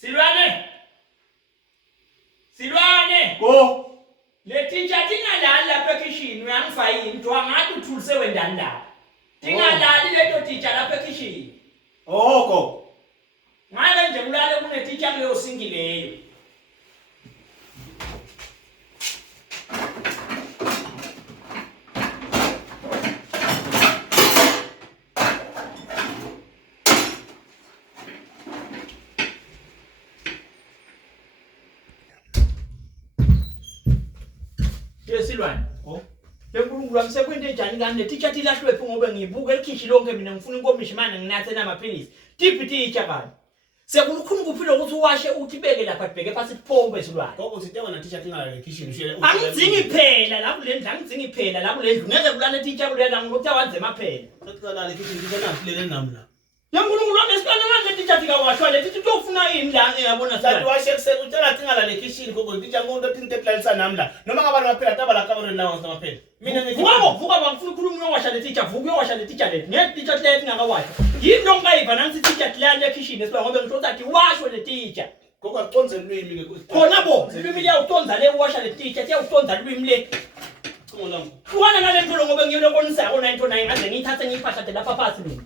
Silwane. Go. Le teacher tingalali lapha ekitchen uyangifayini mntwa ngathi uthulise wendani la. Tingalali leto teacher lapha ekitchen. Go. Ngabe nje kulale kune teacher kuleyo singileyo. Silwane. Lenkulunkulu wami sekwinto enjani kani le teacher tilahlwe phi ngobe ngibuka elikhishi lonke mina ngifuna inkomishi manje nginathe namaphilisi. Tiphi teacher kani? Sekukhulu kuphila ukuthi uwashe uthi beke lapha sibheke phansi sipombe Silwane. Gogo sithenga na teacher tingala le kitchen ushele. Angidzingi phela la kulendlu angidzingi phela la kulendlu ngeke kulale teacher kulela ngokuthi awanze maphela. Uqala le kitchen ngibona ngifulele nami la. Lenkulunkulu wami esikole manje teacher tikawashwa le teacher uzofuna ini la ngiyabona Sathi washe kuseka utshela tingala le kitchen gogo teacher ngomuntu othinte eplanisa nami la. Noma ngabantu baphela taba la kamera nawo ngamaphela. Mina vuka bangifuna ukukhuluma uyowasha le teacher vuka uyowasha le teacher le ngeke teacher le ngakawasha yini longayiva nansi teacher le kitchen esiba ngobe ngisho ukuthi washwe le teacher gogo aqonze lwimi ke khona bo lwimi liya utonza le washa le teacher tiya utonza lwimi le cingo lami kuwana nale nto ngobe ngiyolokonisayo na into nayo ngaze ngiyithathe ngiyiphahlade lapha phansi mina